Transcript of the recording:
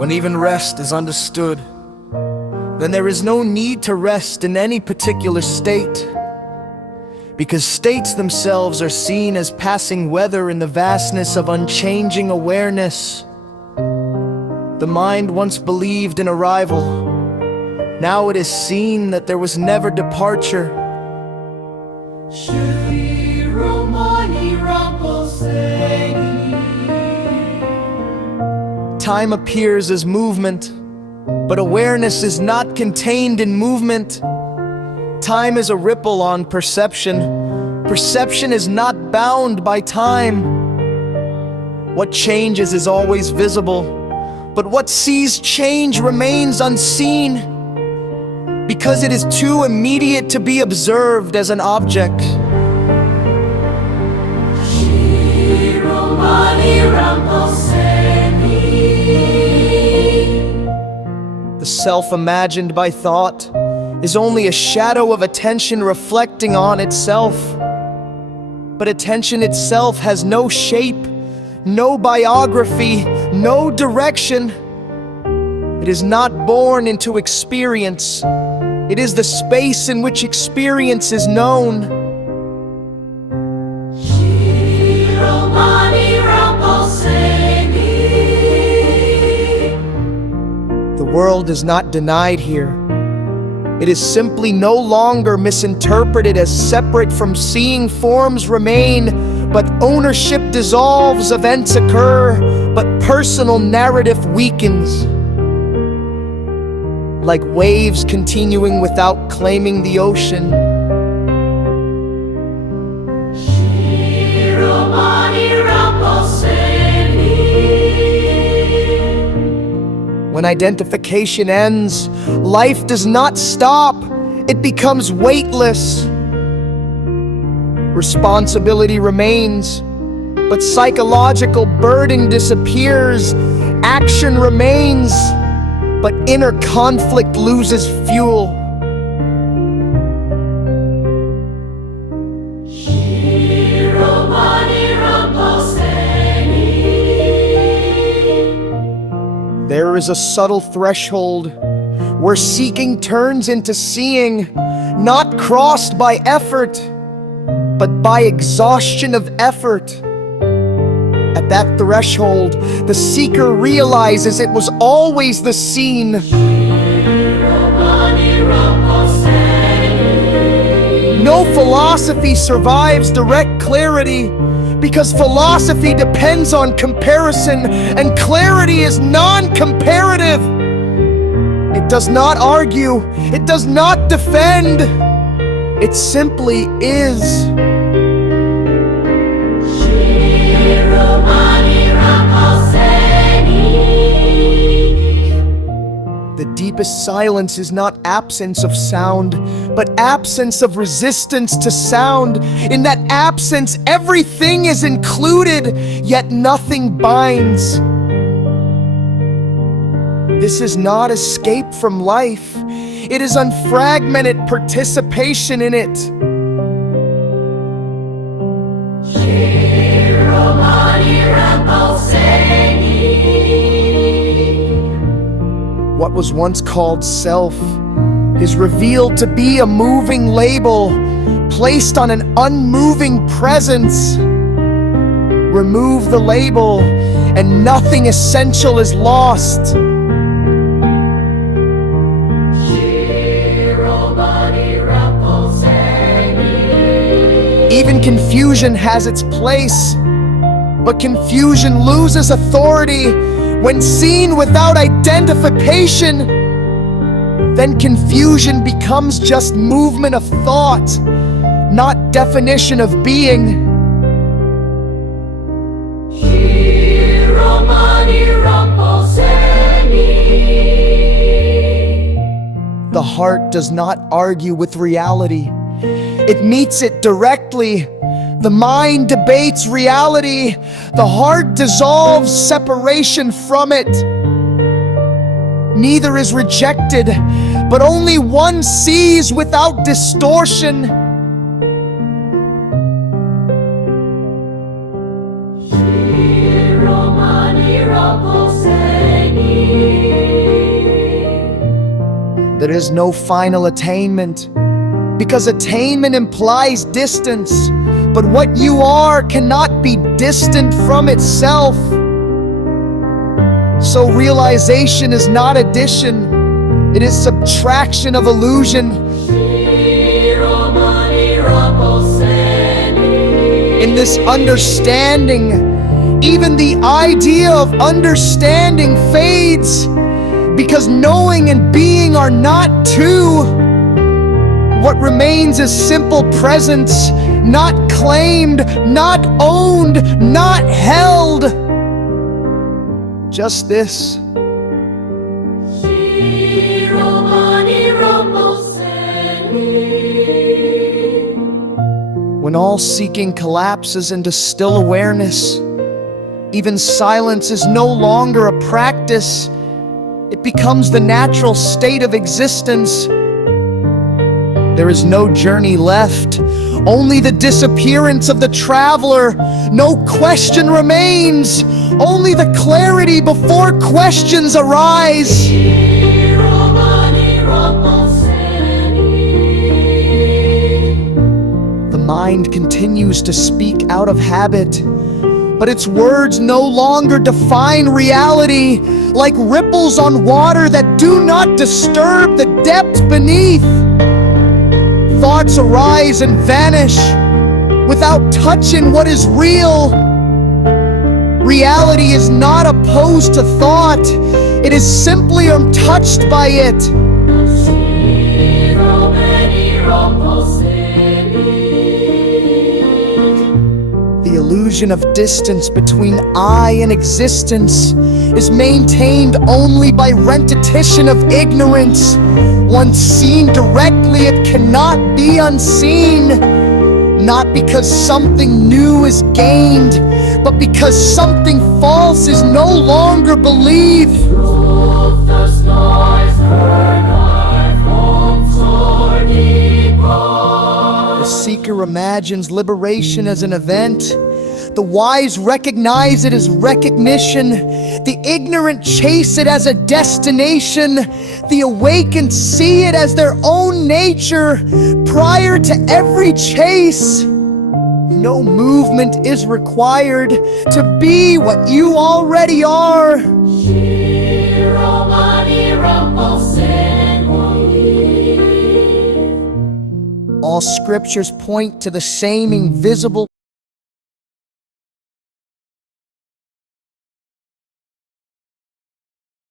when even rest is understood, then there is no need to rest in any particular state, because states themselves are seen as passing weather in the vastness of unchanging awareness. The mind once believed in arrival. Now it is seen that there was never departure. Time appears as movement, but awareness is not contained in movement. Time is a ripple on perception. Perception is not bound by time. What changes is always visible, but what sees change remains unseen, because it is too immediate to be observed as an object. The self imagined by thought is only a shadow of attention reflecting on itself. But attention itself has no shape, no biography, no direction. It is not born into experience. It is the space in which experience is known. The world is not denied here. It is simply no longer misinterpreted as separate from seeing. Forms remain, but ownership dissolves, events occur, but personal narrative weakens. Like waves continuing without claiming the ocean. When identification ends, life does not stop, it becomes weightless. Responsibility remains, but psychological burden disappears. Action remains, but inner conflict loses fuel. There is a subtle threshold where seeking turns into seeing, not crossed by effort, but by exhaustion of effort. At that threshold, the seeker realizes it was always the seen. No philosophy survives direct clarity, because philosophy depends on comparison, and clarity is non-comparative. It does not argue, it does not defend, it simply is. The deepest silence is not absence of sound, but absence of resistance to sound. In that absence, everything is included, yet nothing binds. This is not escape from life. It is unfragmented participation in it. What was once called self is revealed to be a moving label placed on an unmoving presence. Remove the label, and nothing essential is lost. Even confusion has its place, but confusion loses authority when seen without identification. Then confusion becomes just movement of thought, not definition of being. The heart does not argue with reality. It meets it directly. The mind debates reality. The heart dissolves separation from it. Neither is rejected, but only one sees without distortion. There is no final attainment, because attainment implies distance, but what you are cannot be distant from itself. So realization is not addition, it is subtraction of illusion. In this understanding, even the idea of understanding fades, because knowing and being are not two. What remains is simple presence, not claimed, not owned, not held. Just this. When all seeking collapses into still awareness, even silence is no longer a practice. It becomes the natural state of existence. There is no journey left, only the disappearance of the traveler. No question remains, only the clarity before questions arise. The mind continues to speak out of habit, but its words no longer define reality. Like ripples on water that do not disturb the depth beneath. Thoughts arise and vanish without touching what is real. Reality is not opposed to thought, it is simply untouched by it. The illusion of distance between I and existence is maintained only by repetition of ignorance. Once seen directly, it cannot be unseen. Not because something new is gained, but because something false is no longer believed. The seeker imagines liberation as an event. The wise recognize it as recognition. The ignorant chase it as a destination. The awakened see it as their own nature. Prior to every chase, no movement is required to be what you already are. All scriptures point to the same invisible